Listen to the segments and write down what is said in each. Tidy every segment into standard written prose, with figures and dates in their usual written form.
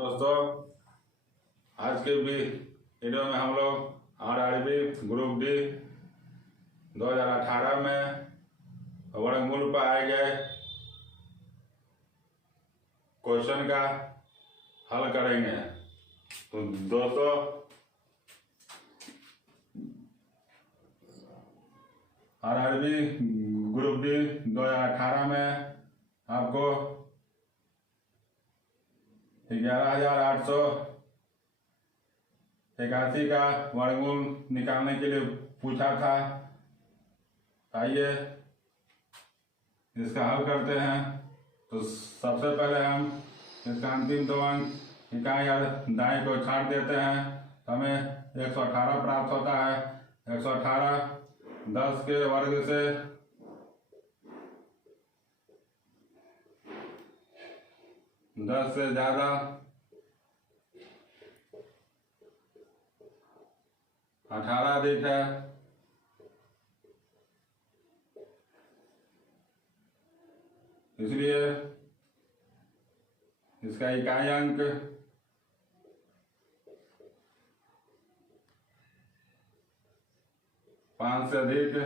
दोस्तों, आज के भी वीडियो में हम लोग आरआरबी ग्रुप डी 2018 में वर्गमूल पर आए गए क्वेश्चन का हल करेंगे। तो दोस्तों, आरआरबी ग्रुप डी 2018 में आपको 11,881 का वर्गमूल निकालने के लिए पूछा था। आइए इसका हल करते हैं। तो सबसे पहले हम इसका अंतिम दो अंक इकाई और दाएं को छाट देते हैं। हमें 118 प्राप्त होता है। 118 10 के वर्ग से 10 से ज्यादा 18 अधिक है। इसलिए इसका इकाई अंक 5 से अधिक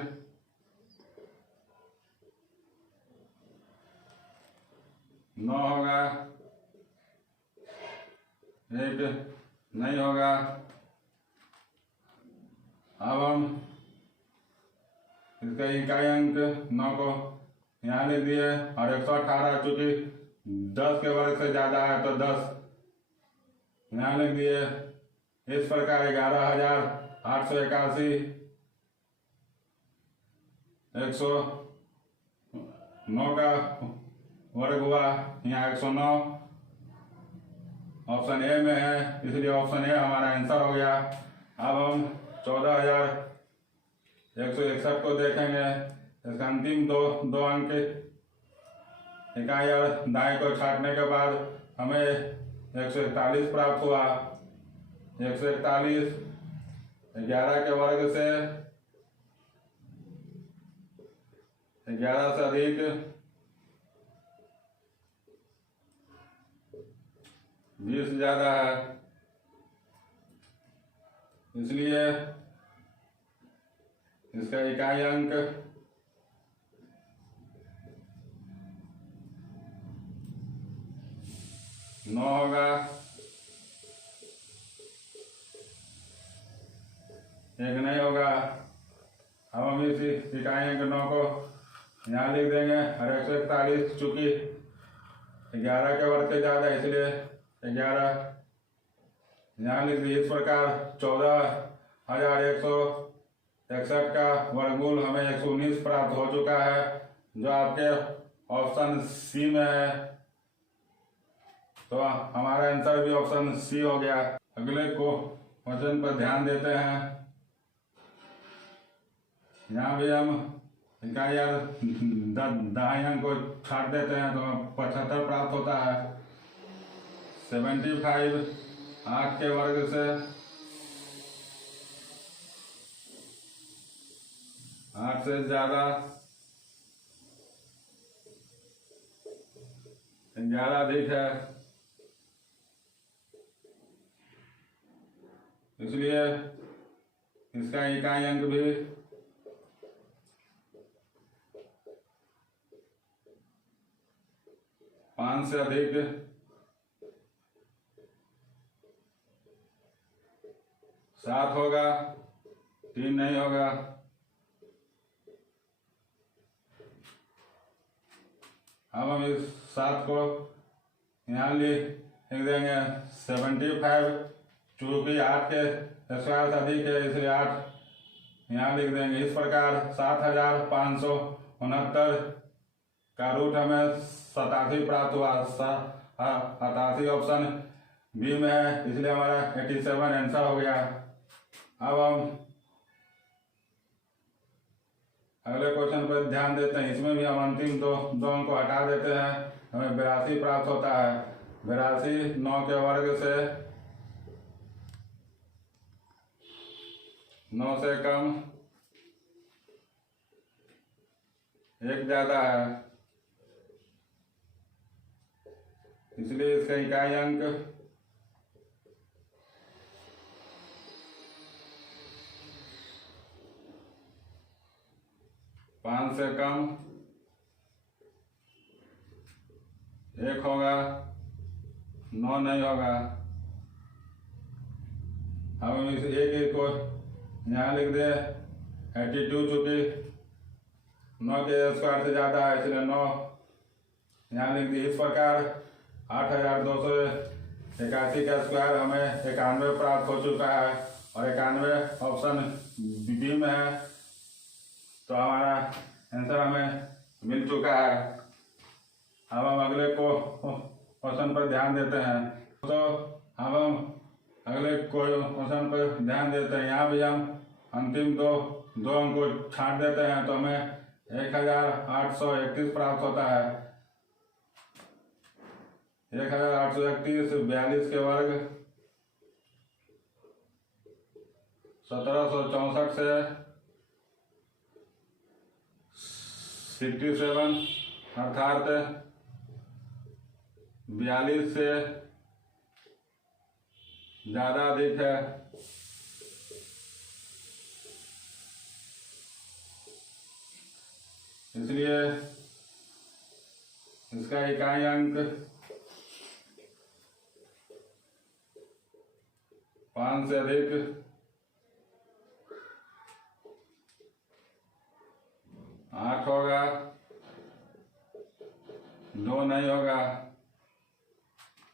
9 होगा, 1 नहीं होगा। अब हम इसका इकाई अंक 9 को यहाँ लिख दिए और 118 चूंकि 10 के वर्ग से ज्यादा है तो 10 यहाँ लिख दिए। इस प्रकार 11,881 109 का वर्ग हुआ। यहाँ 109 ऑप्शन ए में है, इसलिए ऑप्शन ए हमारा आंसर हो गया। अब हम 14,161 को देखेंगे। इसका अंतिम दो अंक इकाई और दाएं को छाटने के बाद हमें 141 प्राप्त हुआ। 141 11 के वर्ग से 11 से अधिक 20 ज्यादा है, इसलिए इसका इकाई अंक 9 होगा। 1 नहीं होगा। अब हम इस इकाई अंक 9 को यहाँ लिख देंगे और 141 चूंकि 11 के वर्ग से ज्यादा इसलिए 11 यहाँ लिख दिए। इस प्रकार 14,161 का वर्गमूल हमें 119 प्राप्त हो चुका है, जो आपके ऑप्शन सी में है। तो हमारा आंसर भी ऑप्शन सी हो गया। अगले को क्वेश्चन पर ध्यान देते हैं। यहाँ भी हम इकाई और दाएं अंक को छाट देते हैं तो 75 प्राप्त होता है। 75 8 के वर्ग से 8 से ज्यादा 11 अधिक है, इसलिए इसका इकाई अंक भी 5 से अधिक 7 होगा, 3 नहीं होगा। अब हम इस 7 को यहाँ लिख देंगे। 75 चूंकि 8 के स्क्वायर से अधिक है इसलिए 8 यहाँ लिख देंगे। इस प्रकार 7,569 का रूट हमें 87 प्राप्त हुआ। 87 ऑप्शन बी में है, इसलिए हमारा 87 आंसर हो गया। अब हम अगले क्वेश्चन पर ध्यान देते हैं। इसमें भी हम अंतिम दो अंक को हटा देते हैं। हमें 82 प्राप्त होता है। 82 9 के वर्ग से 9 से कम 1 ज्यादा है, इसलिए इसका इकाई अंक 5 से कम 1 होगा, 9 नहीं होगा। अब हम इस एक को यहाँ लिख दे 82, चूंकि 9 के स्क्वायर से ज़्यादा है इसलिए 9 यहाँ लिख दिए। इस प्रकार 8281 का स्क्वायर हमें 91 प्राप्त हो चुका है और 91 ऑप्शन बी में है, तो हमारा आंसर हमें मिल चुका है। अब हम अगले को क्वेश्चन पर ध्यान देते हैं। तो अब हम अगले क्वेश्चन पर ध्यान देते हैं। यहाँ भी हम अंतिम दो अंक को छांट देते हैं तो हमें 1831 प्राप्त होता है। 1831 42 के वर्ग 1764 से 67 अर्थात 42 से ज़्यादा अधिक है। इसलिए इसका इकाई अंक 5 से अधिक 8 होगा, 2 नहीं होगा।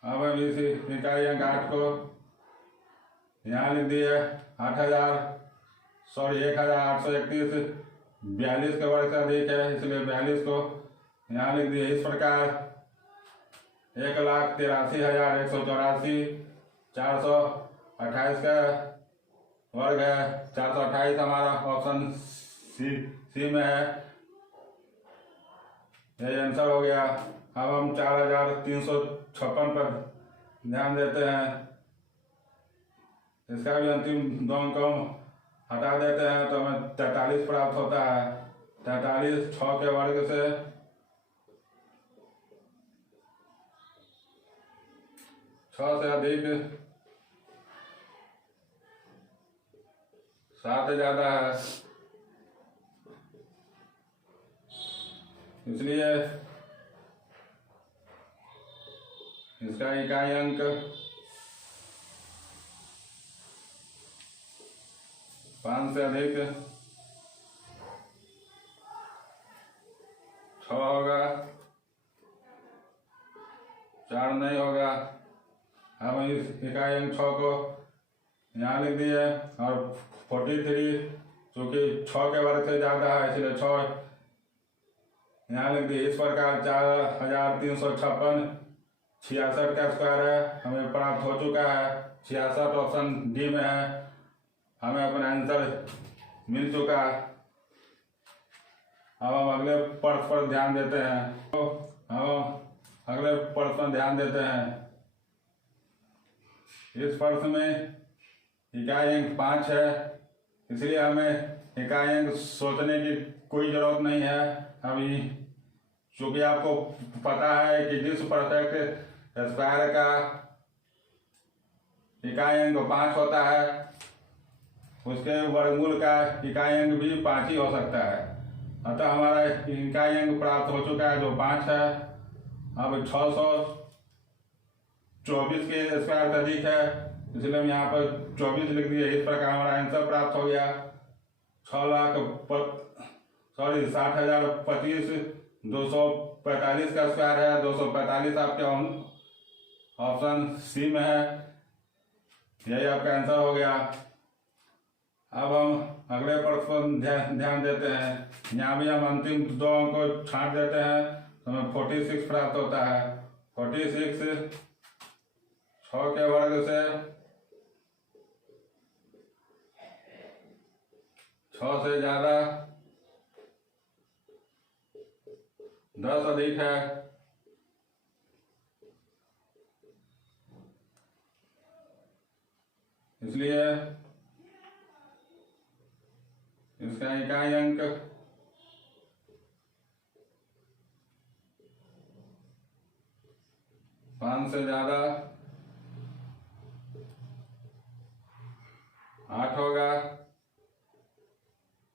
अब हम इस इकाई अंक 8 को यहाँ लिख दिए 1831 42 के वर्ग से अधिक है, इसलिए 42 को यहाँ लिख दिए। इस प्रकार 1,83,184 428 का वर्ग है। 428 हमारा ऑप्शन सी में है, यही आंसर हो गया। अब हम 4356 पर ध्यान देते हैं। इसका भी अंतिम दो अंक हम हटा देते हैं तो हमें 43 प्राप्त होता है। 43 6 के वर्ग से 6 से अधिक 7 ज़्यादा है, इसलिए इसका इकाई अंक 5 से अधिक 6 होगा, 4 नहीं होगा। हम इस इकाई अंक 6 को यहाँ लिख दिए और 43 चूँकि 6 के वर्ग से ज़्यादा है इसलिए 6 यहाँ लिख दिए। इस प्रकार 4356 66 का स्क्वायर है हमें प्राप्त हो चुका है। 66 ऑप्शन डी में है, हमें अपना आंसर मिल चुका है। अब हम अगले प्रश्न पर ध्यान देते हैं। तो हम अगले प्रश्न पर ध्यान देते हैं। इस प्रश्न में इकाई अंक 5 है, इसलिए हमें इकाई अंक सोचने की कोई जरूरत नहीं है अभी, क्योंकि आपको पता है कि जिस परफेक्ट स्क्वायर का इकाई अंक 5 होता है उसके वर्गमूल का इकाई अंक भी 5 ही हो सकता है। अतः हमारा इकाई अंक प्राप्त हो चुका है जो 5 है। अब 624 के स्क्वायर से अधिक है, इसलिए हम यहाँ पर 24 लिख दिए। इस प्रकार हमारा आंसर प्राप्त हो गया 60,025 245 का स्क्वायर है। 245 आपके ऑप्शन सी में है, यही आपका आंसर हो गया। अब हम अगले प्रश्न पर ध्यान देते हैं। यहाँ भी हम अंतिम दो अंक को छांट देते हैं तो हमें 46 प्राप्त होता है। 46 6 के वर्ग से 6 से ज़्यादा 10 अधिक है, इसलिए इसका इकाई अंक 5 से ज़्यादा 8 होगा,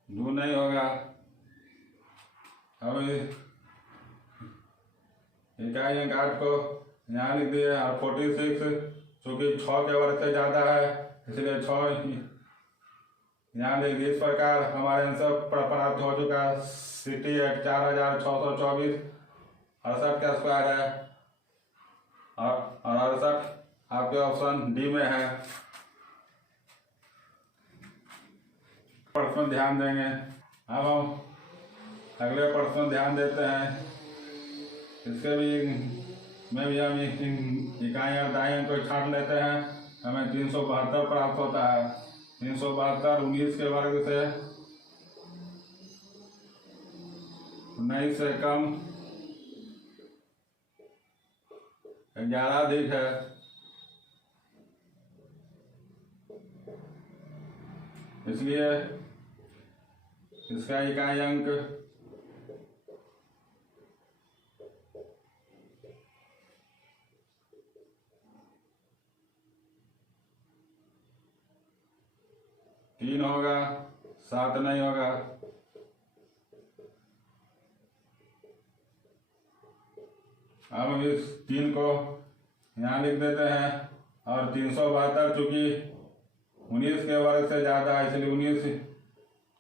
2 नहीं होगा। हम इकाई अंक 8 को यहाँ लिख दिए और 46 चूँकि 6 के वर्ग से ज़्यादा है इसलिए 6 यहाँ लिख दिए। इस प्रकार हमारे आंसर प्राप्त हो चुका 68 4624 68 का स्क्वायर है और 68 आपके ऑप्शन डी में है। प्रश्न ध्यान देंगे। अब हम अगले प्रश्न ध्यान देते हैं। इसके भी में भी हम इकाई और दाई अंक को छाट लेते हैं। हमें 372 प्राप्त होता है। 372 19 के वर्ग से 19 से कम 11 अधिक है, इसलिए इसका इकाई अंक 3 होगा, 7 नहीं होगा। अब हम इस 3 को यहाँ लिख देते हैं और 372 चूंकि 19 के वर्ग से ज़्यादा है इसलिए 19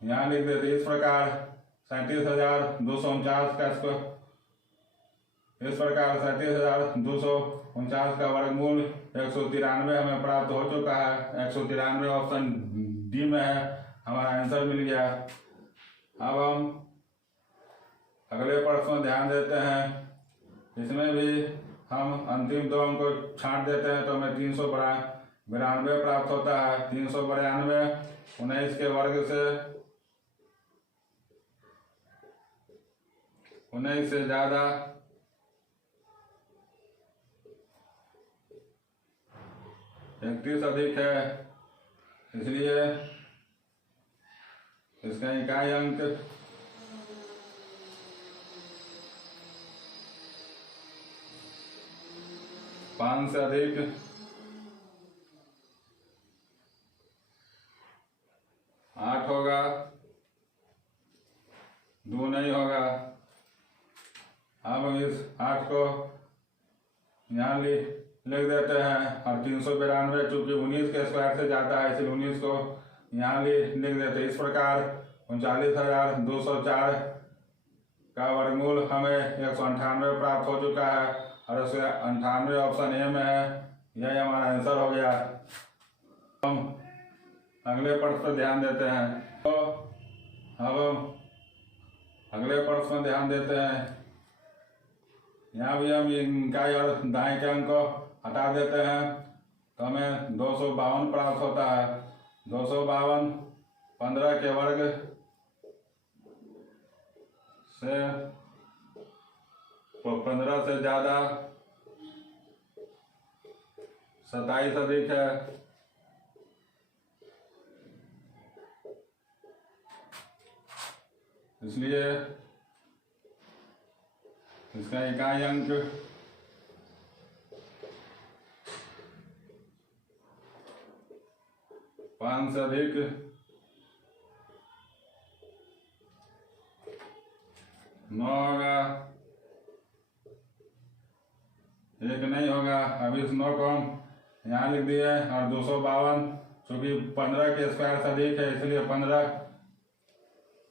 यहाँ लिख देते। इस प्रकार 37,249 का स्क्वायर, इस प्रकार 37,249 का वर्गमूल 193 हमें प्राप्त हो चुका है। 193 ऑप्शन डी में है, हमारा आंसर मिल गया। अब हम अगले प्रश्न ध्यान देते हैं। इसमें भी हम अंतिम 2 अंक को छांट देते हैं तो हमें 392 प्राप्त होता है। 392 19 के वर्ग से 19 से ज़्यादा 31 अधिक है, इसलिए इसका इकाई अंक 5 से अधिक 8 होगा, 2 नहीं होगा। अब हम इस 8 को यहाँ लिख देते हैं और 392 चूंकि 19 के स्क्वायर से जाता है इसलिए 19 को यहाँ लिख देते हैं। इस प्रकार 39,204 का वर्गमूल हमें 198 प्राप्त हो चुका है और उसके 98 ऑप्शन ए में है। यही हमारा आंसर हो गया। हम अगले प्रश्न पर ध्यान देते हैं। तो अब हम अगले प्रश्न पर ध्यान देते हैं। यहाँ भी हम इकाई और दाएं के अंक को हटा देते हैं तो हमें 252 प्राप्त होता है। 252 15 के वर्ग से 15 से ज़्यादा 27 अधिक है, इसलिए इसका इकाई अंक 5 से अधिक 9 होगा, 1 नहीं होगा। अब इस 9 को हम यहाँ लिख दिए और 252 चूँकि 15 के स्क्वायर से अधिक है इसलिए 15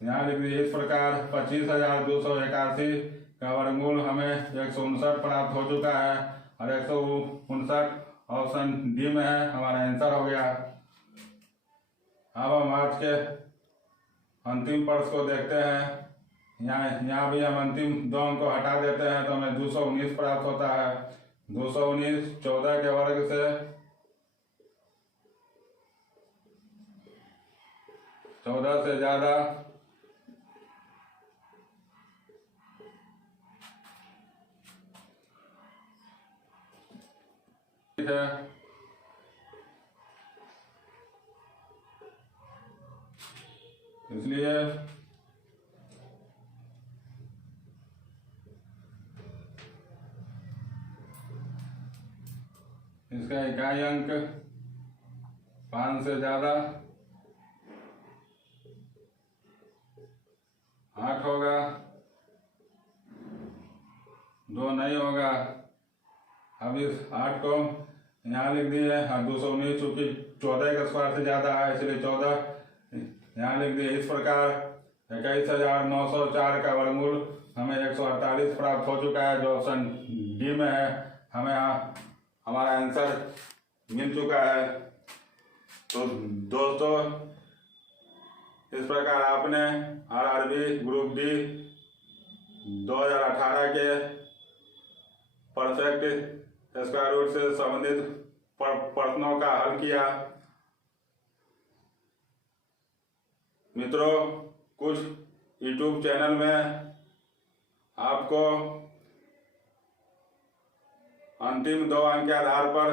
यहाँ लिख दिए। इस प्रकार 25,281 का वर्गमूल हमें 159 प्राप्त हो चुका है और 159 ऑप्शन डी में है, हमारा आंसर हो गया। अब हम आज के अंतिम प्रश्न को देखते हैं। यहाँ भी हम अंतिम 2 अंक को हटा देते हैं तो हमें 219 प्राप्त होता है। 219 14 के वर्ग से 14 से ज़्यादा 1 है, इसलिए इसका इकाई अंक 5 से ज़्यादा 8 होगा, 2 नहीं होगा। अब इस 8 को यहाँ लिख दिए और 219 चूँकि 14 के स्क्वायर से ज़्यादा है इसलिए 14 यहाँ लिख दिए। इस प्रकार 21,904 का वर्गमूल हमें 148 प्राप्त हो चुका है, जो ऑप्शन डी में है। हमें यहाँ हमारा आंसर मिल चुका है। तो दोस्तों, इस प्रकार आपने आरआरबी ग्रुप डी 2018 के परफेक्ट स्क्वायर रूट से संबंधित प्रश्नों का हल किया। मित्रों, कुछ यूट्यूब चैनल में आपको अंतिम 2 अंक के आधार पर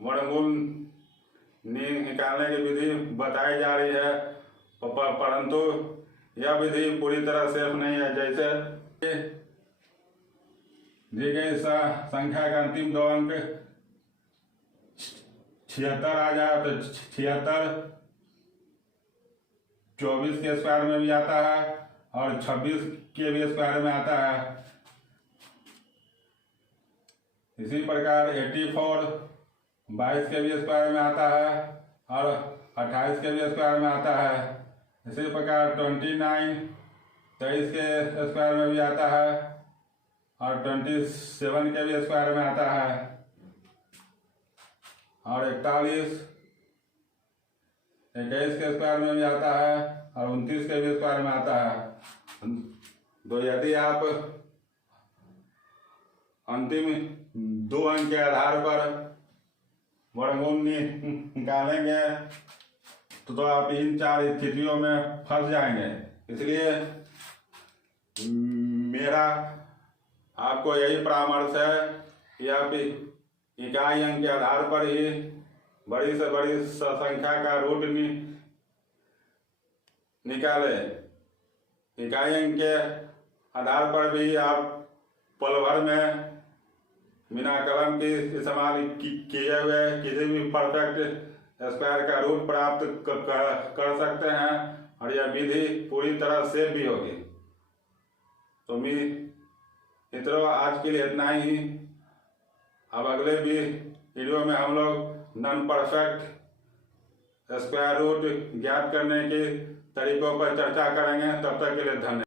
वर्गमूल निकालने की विधि बताई जा रही है, परंतु यह विधि पूरी तरह सेफ नहीं है। जैसे दी गई संख्या का अंतिम 2 अंक 76 आ जाए तो 76 24 के स्क्वायर में भी आता है और 26 के भी स्क्वायर में आता है। इसी प्रकार 84 22 के भी स्क्वायर में आता है और 28 के भी स्क्वायर में आता है। इसी प्रकार 29 23 के स्क्वायर में भी आता है और 27 के भी स्क्वायर में आता है और 41 21 के स्क्वायर में भी आता है और 29 के भी स्क्वायर में आता है। तो यदि आप अंतिम 2 अंक के आधार पर वर्गमूल निकालेंगे तो आप इन 4 स्थितियों में फंस जाएंगे। इसलिए मेरा आपको यही परामर्श है कि आप इकाई अंक के आधार पर ही बड़ी से बड़ी संख्या का रूट निकाले। इकाई अंक के आधार पर भी आप पल भर में बिना कलम के इस्तेमाल किए हुए किसी भी परफेक्ट स्क्वायर का रूट प्राप्त कर सकते हैं और यह विधि पूरी तरह सेफ भी होगी। तो मित्रों, आज के लिए इतना ही। अब अगले भी वीडियो में हम लोग नॉन परफेक्ट स्क्वायर रूट ज्ञात करने के तरीकों पर चर्चा करेंगे। तब तक के लिए धन्यवाद।